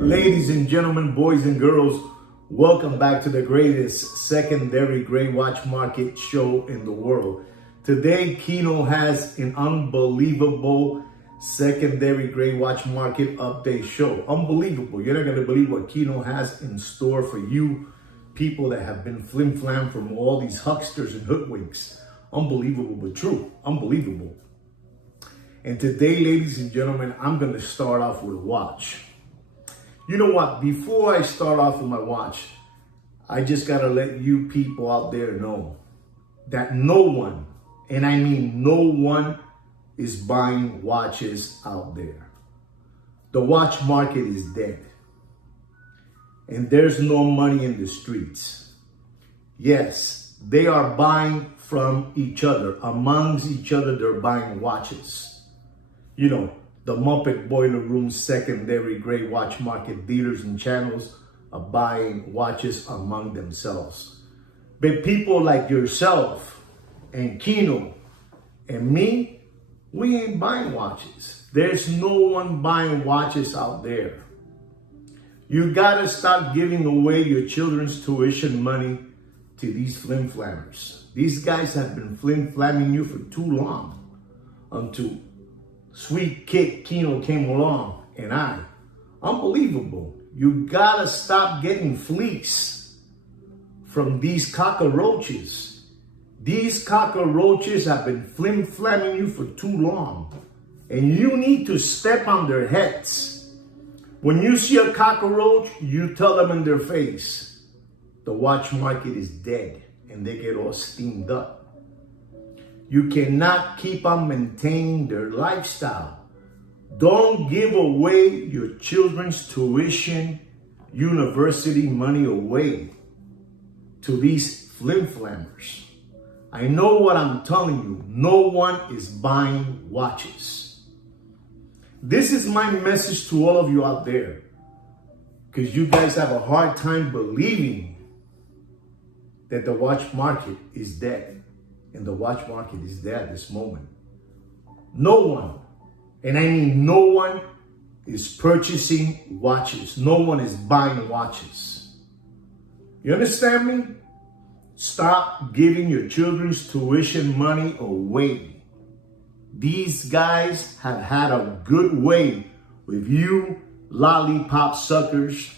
Ladies and gentlemen, boys and girls, welcome back to the greatest secondary gray watch market show in the world. Today, Kino has an unbelievable secondary gray watch market update show. Unbelievable. You're not going to believe what Kino has in store for you people that have been flim-flam from all these hucksters and hoodwinks. Unbelievable, but true. Unbelievable. And today, ladies and gentlemen, I'm going to start off with a watch. You know what? Before I start off with my watch, I just got to let you people out there know that no one, and I mean no one, is buying watches out there. The watch market is dead. And there's no money in the streets. Yes, they are buying from each other. Amongst each other, they're buying watches. You know, the Muppet Boiler Room secondary gray watch market dealers and channels are buying watches among themselves. But people like yourself and Kino and me, we ain't buying watches. There's no one buying watches out there. You gotta stop giving away your children's tuition money to these flim-flammers. These guys have been flim-flamming you for too long until Sweet Kid Kino came along and unbelievable. You gotta stop getting fleeced from these cockroaches. These cockroaches have been flim-flamming you for too long. And you need to step on their heads. When you see a cockroach, you tell them in their face, the watch market is dead, and they get all steamed up. You cannot keep on maintaining their lifestyle. Don't give away your children's tuition, university money away to these flim-flammers. I know what I'm telling you. No one is buying watches. This is my message to all of you out there, because you guys have a hard time believing that the watch market is dead. And the watch market is dead at this moment. No one, and I mean no one, is purchasing watches. No one is buying watches. You understand me? Stop giving your children's tuition money away. These guys have had a good way with you lollipop suckers,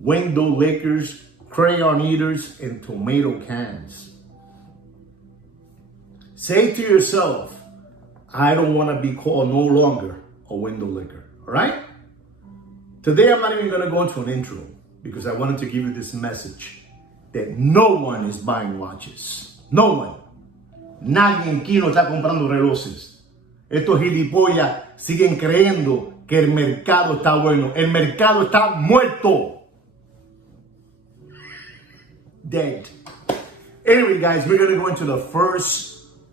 window lickers, crayon eaters, and tomato cans. Say to yourself, I don't want to be called no longer a window licker, all right? Today, I'm not even going to go into an intro because I wanted to give you this message that no one is buying watches. No one. Nadie en Kino está comprando relojes. Estos gilipollas siguen creyendo que el mercado está bueno. El mercado está muerto. Dead. Anyway, guys, we're going to go into the first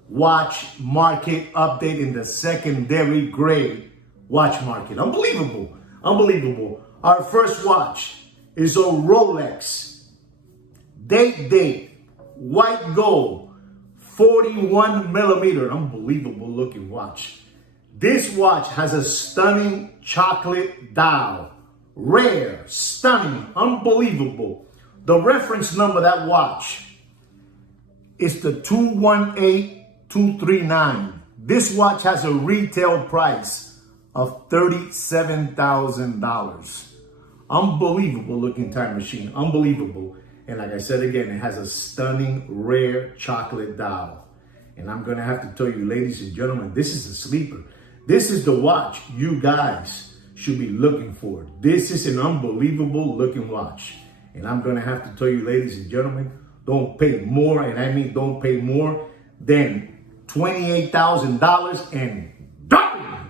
watch market update in the secondary gray watch market. Unbelievable. Unbelievable. Our first watch is a Rolex date, white gold, 41 millimeter. Unbelievable looking watch. This watch has a stunning chocolate dial. Rare, stunning, unbelievable. The reference number of that watch is the 218239. This watch has a retail price of $37,000. Unbelievable looking time machine. Unbelievable. And like I said again, it has a stunning, rare chocolate dial. And I'm going to have to tell you, ladies and gentlemen, this is a sleeper. This is the watch you guys should be looking for. This is an unbelievable looking watch. And I'm going to have to tell you, ladies and gentlemen, don't pay more, and I mean don't pay more than $28,000, and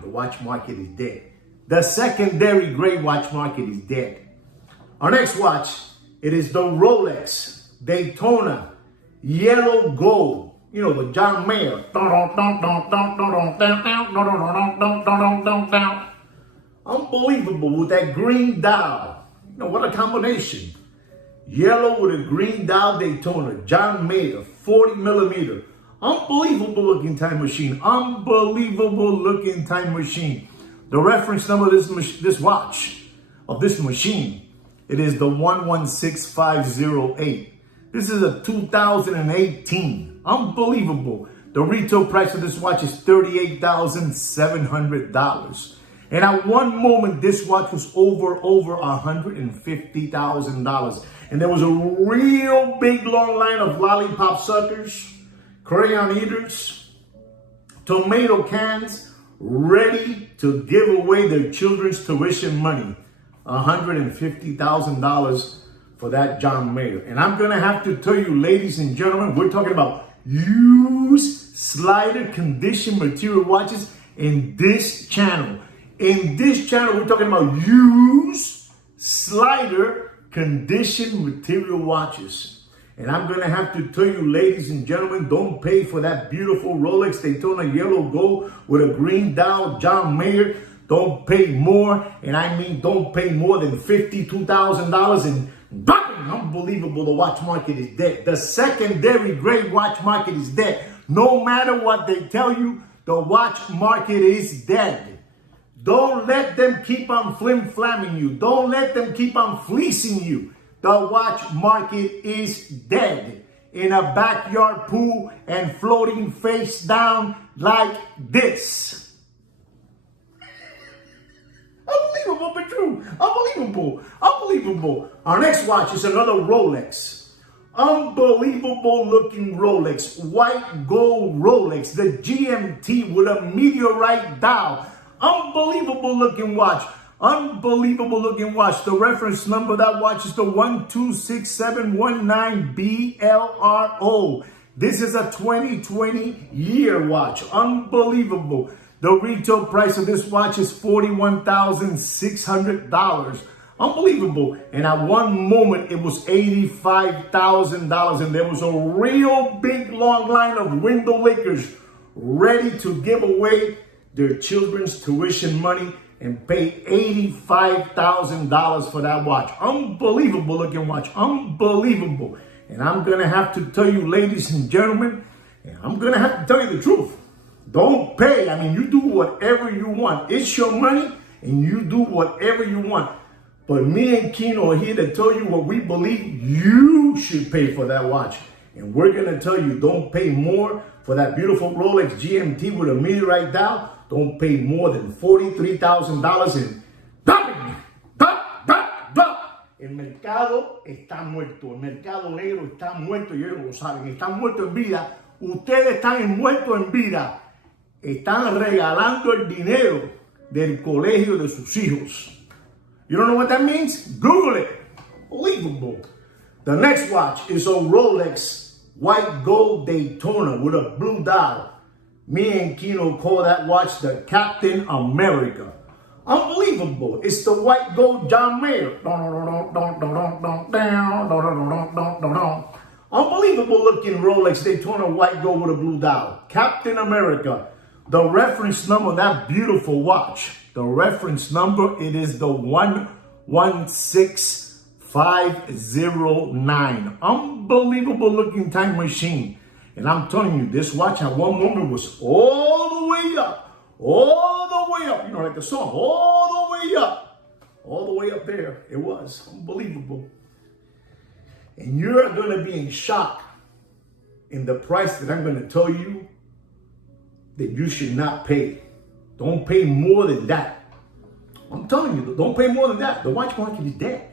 the watch market is dead. The secondary gray watch market is dead. Our next watch, it is the Rolex Daytona Yellow Gold. You know, the John Mayer. Unbelievable with that green dial. You know, what a combination. Yellow with a green dial Daytona. John Mayer, 40 millimeter. Unbelievable looking time machine. Unbelievable looking time machine. The reference number of this watch, of this machine. It is the 116508. This is a 2018. Unbelievable. The retail price of this watch is $38,700. And at one moment, this watch was over $150,000. And there was a real big long line of lollipop suckers, crayon eaters, tomato cans, ready to give away their children's tuition money. $150,000 for that John Mayer. And I'm going to have to tell you, ladies and gentlemen, we're talking about used slider condition material watches in this channel. In this channel, we're talking about used slider condition material watches. And I'm going to have to tell you, ladies and gentlemen, don't pay for that beautiful Rolex Daytona yellow gold with a green dial John Mayer. Don't pay more, and I mean don't pay more than $52,000. And unbelievable, the watch market is dead. The secondary grade watch market is dead. No matter what they tell you, the watch market is dead. Don't let them keep on flim-flamming you. Don't let them keep on fleecing you. The watch market is dead. In a backyard pool and floating face down like this. Unbelievable, but true. Unbelievable. Unbelievable. Our next watch is another Rolex. Unbelievable looking Rolex. White gold Rolex. The GMT with a meteorite dial. Unbelievable looking watch. Unbelievable looking watch. The reference number of that watch is the 126719BLRO. This is a 2020 year watch. Unbelievable. The retail price of this watch is $41,600. Unbelievable. And at one moment, it was $85,000. And there was a real big long line of window lickers ready to give away their children's tuition money and pay $85,000 for that watch. Unbelievable looking watch. Unbelievable. And I'm going to have to tell you, ladies and gentlemen, and I'm going to have to tell you the truth. Don't pay. I mean, you do whatever you want. It's your money, and you do whatever you want. But me and Kino are here to tell you what we believe you should pay for that watch. And we're going to tell you, don't pay more for that beautiful Rolex GMT with a meteorite dial. Don't pay more than $43,000 in dumping. El mercado está muerto. El mercado negro está muerto. Y ellos lo saben. Están muertos en vida. Ustedes están muertos en vida. Están regalando el dinero del colegio de sus hijos. You don't know what that means? Google it. Unbelievable. The next watch is a Rolex white gold Daytona with a blue dial. Me and Kino call that watch the Captain America. Unbelievable. It's the white gold John Mayer. Unbelievable looking Rolex Daytona white gold with a blue dial. Captain America. The reference number of that beautiful watch. The reference number, it is the 116509. Unbelievable looking time machine. And I'm telling you, this watch at one moment was all the way up. All the way up. You know, like the song. All the way up. All the way up there. It was unbelievable. And you're going to be in shock in the price that I'm going to tell you that you should not pay. Don't pay more than that. I'm telling you, don't pay more than that. The watch market is dead.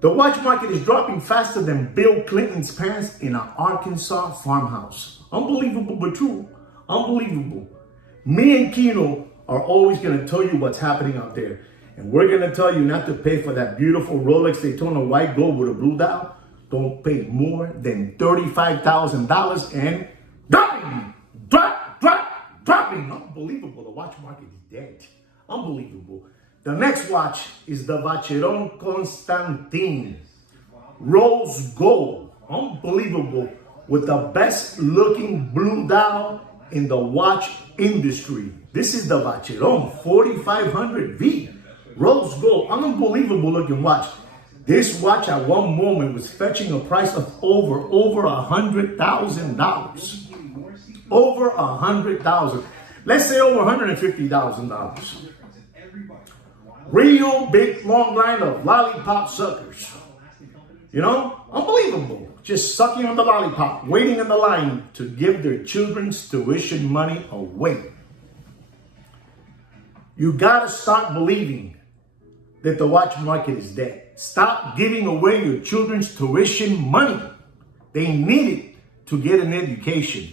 The watch market is dropping faster than Bill Clinton's pants in an Arkansas farmhouse. Unbelievable, but true. Unbelievable. Me and Kino are always going to tell you what's happening out there. And we're going to tell you not to pay for that beautiful Rolex Daytona white gold with a blue dial. Don't pay more than $35,000 and dropping. Unbelievable. The watch market is dead. Unbelievable. The next watch is the Vacheron Constantin rose gold. Unbelievable. With the best looking blue dial in the watch industry. This is the Vacheron 4500V rose gold. Unbelievable looking watch. This watch at one moment was fetching a price of over $100,000. Over $100,000. Let's say over $150,000. Real big long line of lollipop suckers. You know, unbelievable. Just sucking on the lollipop, waiting in the line to give their children's tuition money away. You gotta start believing that the watch market is dead. Stop giving away your children's tuition money. They need it to get an education.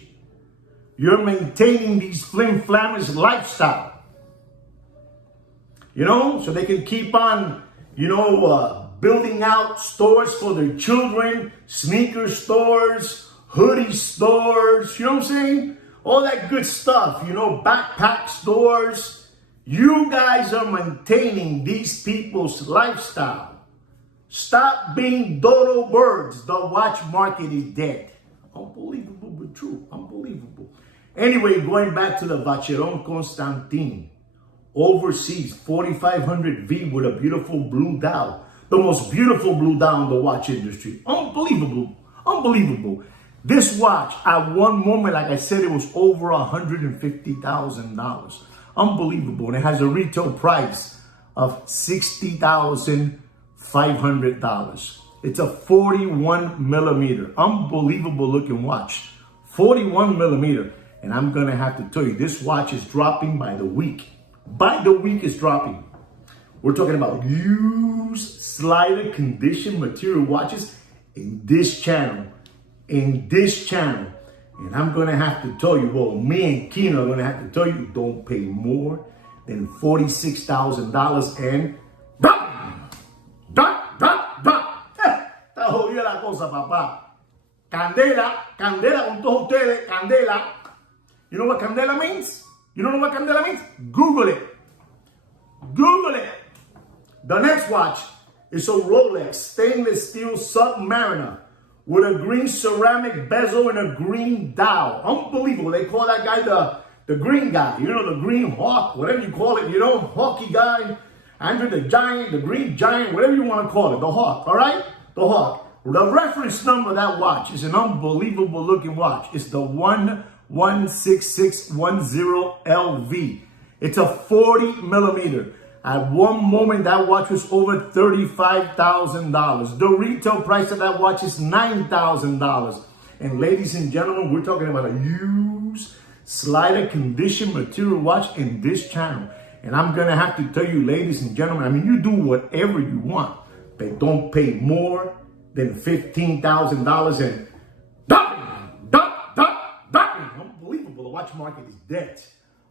You're maintaining these flim-flammers lifestyle. You know, so they can keep on, building out stores for their children, sneaker stores, hoodie stores, you know what I'm saying? All that good stuff, backpack stores. You guys are maintaining these people's lifestyle. Stop being dodo birds. The watch market is dead. Unbelievable, but true. Unbelievable. Anyway, going back to the Vacheron Constantin. Overseas, 4500V with a beautiful blue dial. The most beautiful blue dial in the watch industry. Unbelievable. Unbelievable. This watch, at one moment, like I said, it was over $150,000. Unbelievable. And it has a retail price of $60,500. It's a 41 millimeter. Unbelievable looking watch. 41 millimeter. And I'm going to have to tell you, this watch is dropping by the week. By the week it's dropping. We're talking about used slider condition material watches in this channel. In this channel. And I'm going to have to tell you, well, me and Kino are going to have to tell you, don't pay more than $46,000 and drop. Está jodida la cosa, papá. Candela, candela con todos ustedes, candela. You know what candela means? You don't know what candela means? Google it. Google it. The next watch is a Rolex stainless steel Submariner with a green ceramic bezel and a green dial. Unbelievable. They call that guy the green guy. The green hawk, whatever you call it. Hawky guy. Andrew the Giant, the green giant, whatever you want to call it. The hawk, all right? The hawk. The reference number of that watch is an unbelievable looking watch. It's the 116610LV. It's a 40 millimeter. At one moment, that watch was over $35,000. The retail price of that watch is $9,000. And ladies and gentlemen, we're talking about a used slider condition material watch in this channel. And I'm going to have to tell you, ladies and gentlemen, you do whatever you want, but don't pay more than $15,000 and unbelievable. The watch market is dead.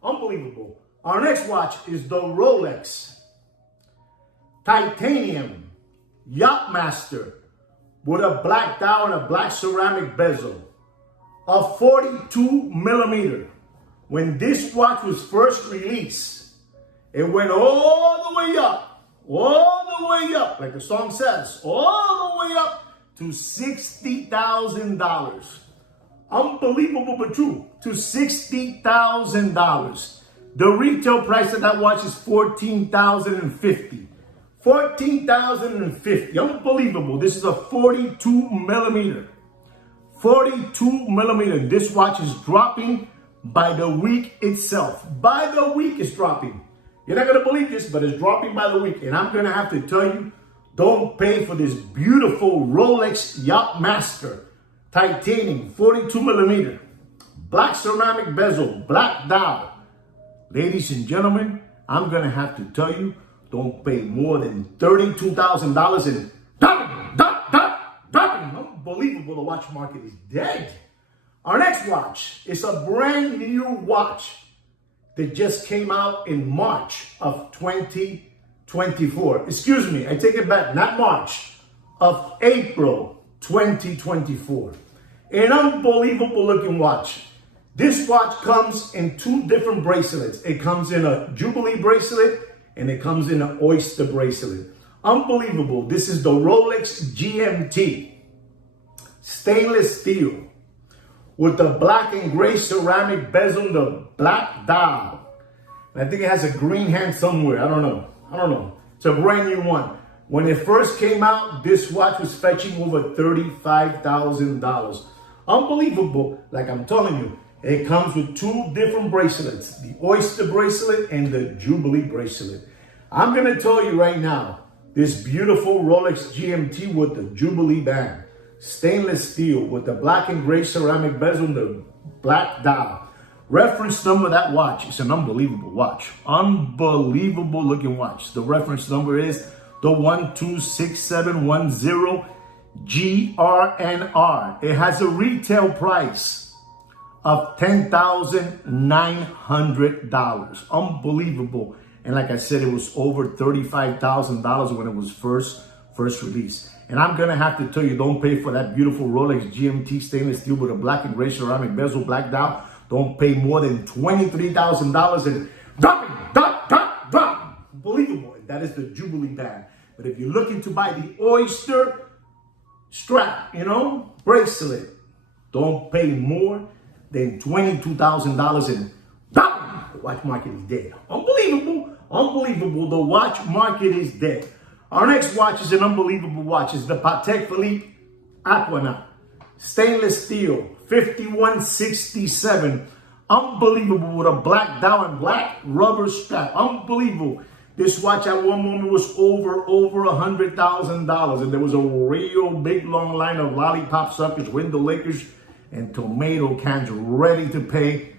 Unbelievable. Our next watch is the Rolex Titanium Yachtmaster with a black dial and a black ceramic bezel. A 42 millimeter. When this watch was first released, it went all the way up, like the song says, all the way up to $60,000. Unbelievable but true, to $60,000. The retail price of that watch is $14,050. $14,050. Unbelievable. This is a 42 millimeter. 42 millimeter. This watch is dropping by the week itself. By the week it's dropping. You're not going to believe this, but it's dropping by the week. And I'm going to have to tell you, don't pay for this beautiful Rolex Yachtmaster Titanium 42 millimeter. Black ceramic bezel, black dial. Ladies and gentlemen, I'm going to have to tell you, don't pay more than $32,000 and unbelievable, the watch market is dead. Our next watch is a brand new watch that just came out in March of 2024. Excuse me, I take it back, not March, of April 2024. An unbelievable looking watch. This watch comes in two different bracelets. It comes in a Jubilee bracelet and it comes in an Oyster bracelet. Unbelievable. This is the Rolex GMT. Stainless steel with the black and gray ceramic bezel, the black dial. And I think it has a green hand somewhere. I don't know. It's a brand new one. When it first came out, this watch was fetching over $35,000. Unbelievable. Like I'm telling you, it comes with two different bracelets, the Oyster bracelet and the Jubilee bracelet. I'm going to tell you right now, this beautiful Rolex GMT with the Jubilee band, stainless steel with the black and gray ceramic bezel and the black dial. Reference number of that watch, it's an unbelievable watch. Unbelievable looking watch. The reference number is the 126710 GRNR. It has a retail price of $10,900. Unbelievable. And like I said, it was over $35,000 when it was first released. And I'm going to have to tell you, don't pay for that beautiful Rolex GMT stainless steel with a black and gray ceramic bezel, black dial. Don't pay more than $23,000 and drop. Unbelievable. That is the Jubilee band. But if you're looking to buy the Oyster strap, bracelet, don't pay more than $22,000 and the watch market is dead. Unbelievable. Unbelievable. The watch market is dead. Our next watch is an unbelievable watch. It's the Patek Philippe Aquanaut. Stainless steel, 5167. Unbelievable, with a black dial and black rubber strap. Unbelievable. This watch at one moment was over $100,000. And there was a real big long line of lollipop suckers, window lickers, and tomato cans ready to pay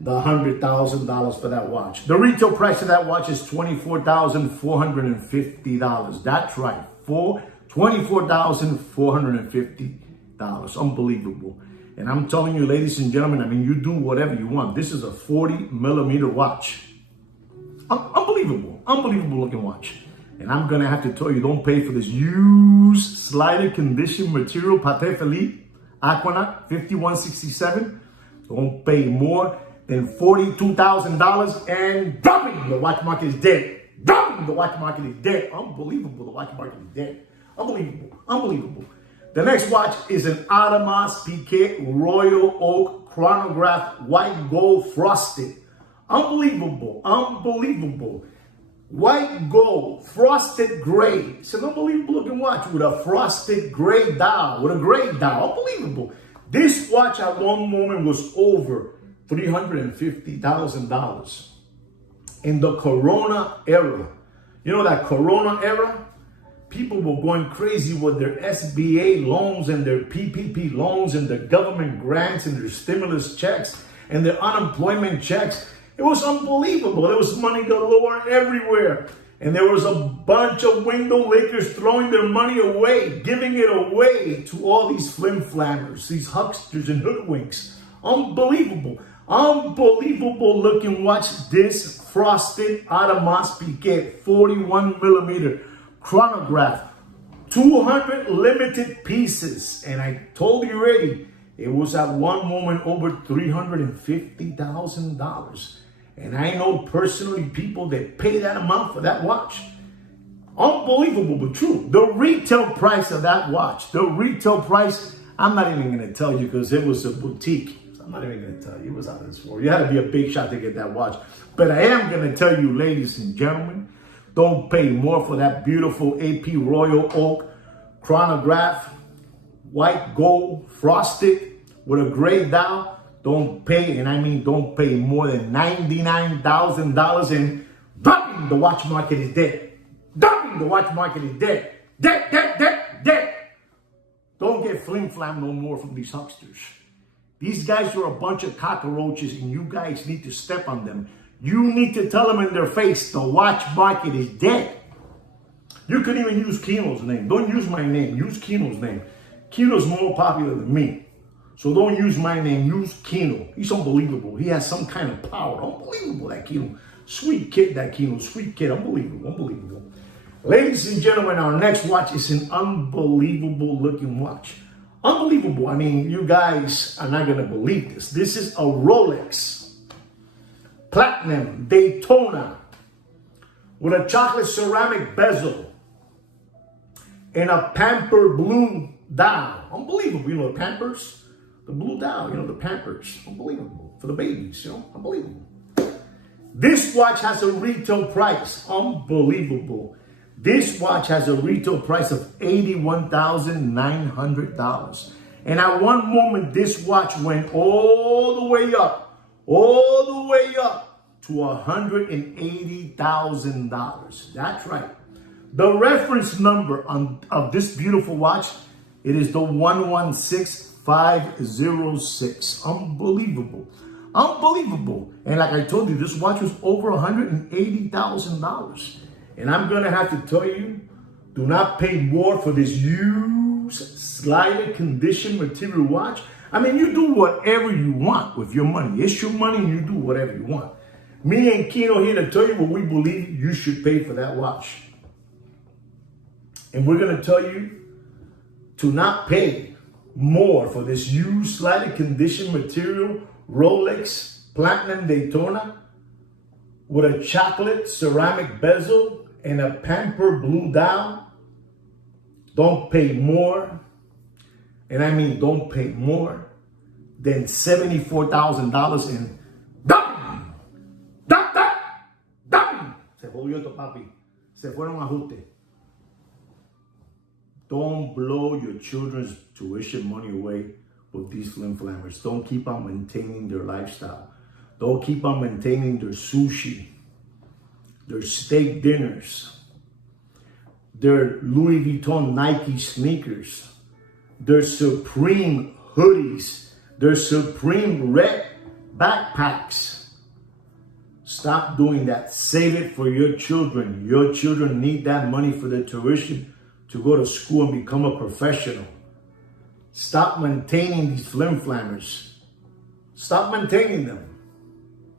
the $100,000 for that watch. The retail price of that watch is $24,450. That's right, $24,450. Unbelievable. And I'm telling you, ladies and gentlemen, you do whatever you want. This is a 40mm watch. Unbelievable. Unbelievable looking watch. And I'm going to have to tell you, don't pay for this used slider condition material Patek Philippe Aquanaut 5167. Don't pay more than $42,000 and dropping. The watch market is dead. Dropping. The watch market is dead. Unbelievable. The watch market is dead. Unbelievable. Unbelievable. The next watch is an Audemars Piguet Royal Oak chronograph, white gold frosted. Unbelievable. Unbelievable. White gold, frosted gray. It's an unbelievable looking watch with a frosted gray dial, with a gray dial. Unbelievable. This watch at one moment was over $350,000. In the Corona era, that Corona era, people were going crazy with their SBA loans and their PPP loans and their government grants and their stimulus checks and their unemployment checks. It was unbelievable. There was money galore everywhere. And there was a bunch of window lickers throwing their money away, giving it away to all these flim-flammers, these hucksters and hoodwinks. Unbelievable. Unbelievable looking watch. This frosted Audemars Piguet 41mm chronograph. 200 limited pieces. And I told you already, it was at one moment over $350,000. And I know personally people that pay that amount for that watch. Unbelievable, but true. The retail price of that watch, the retail price, I'm not even going to tell you because it was a boutique. So I'm not even going to tell you. It was out of this world. You had to be a big shot to get that watch. But I am going to tell you, ladies and gentlemen, don't pay more for that beautiful AP Royal Oak chronograph, white gold, frosted, with a gray dial. Don't pay, and I mean don't pay more than $99,000 and dropping. The watch market is dead. Dropping. The watch market is dead. Dead. Don't get flim-flam no more from these hucksters. These guys are a bunch of cockroaches and you guys need to step on them. You need to tell them in their face the watch market is dead. You could even use Kino's name. Don't use my name. Use Kino's name. Kino's more popular than me. So don't use my name, use Kino. He's unbelievable. He has some kind of power. Unbelievable, that Kino. Sweet kid, that Kino. Sweet kid. Unbelievable, unbelievable. Ladies and gentlemen, our next watch is an unbelievable looking watch. Unbelievable. You guys are not going to believe this. This is a Rolex Platinum Daytona with a chocolate ceramic bezel and a pamper blue dial. Unbelievable. Pampers. The blue dial, the Pampers. Unbelievable. For the babies, unbelievable. This watch has a retail price. Unbelievable. This watch has a retail price of $81,900. And at one moment, this watch went all the way up to $180,000. That's right. The reference number of this beautiful watch, it is the 116506. Unbelievable. Unbelievable. And like I told you, this watch was over $180,000. And I'm going to have to tell you, do not pay more for this used, slightly conditioned material watch. I mean, you do whatever you want with your money. It's your money and you do whatever you want. Me and Kino here to tell you what we believe you should pay for that watch. And we're going to tell you to not pay more for this used, slightly conditioned material Rolex Platinum Daytona with a chocolate ceramic bezel and a pamper blue dial. Don't pay more, and I mean don't pay more than $74,000 in ¡dam! ¡Dam! ¡Dam! ¡Dam! Se jodió esto, papi. Se fueron ajustes. Don't blow your children's tuition money away with these flim flammers. Don't keep on maintaining their lifestyle. Don't keep on maintaining their sushi, their steak dinners, their Louis Vuitton Nike sneakers, their Supreme hoodies, their Supreme red backpacks. Stop doing that. Save it for your children. Your children need that money for their tuition to go to school and become a professional. Stop maintaining these flim flammers. Stop maintaining them.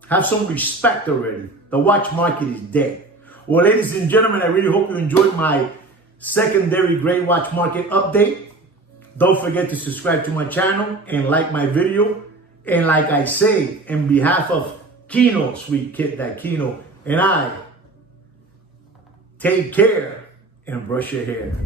Have some respect already. The watch market is dead. Well, ladies and gentlemen, I really hope you enjoyed my secondary gray watch market update. Don't forget to subscribe to my channel and like my video. And like I say, in behalf of Kino, sweet kid, that Kino, and I, take care and brush your hair.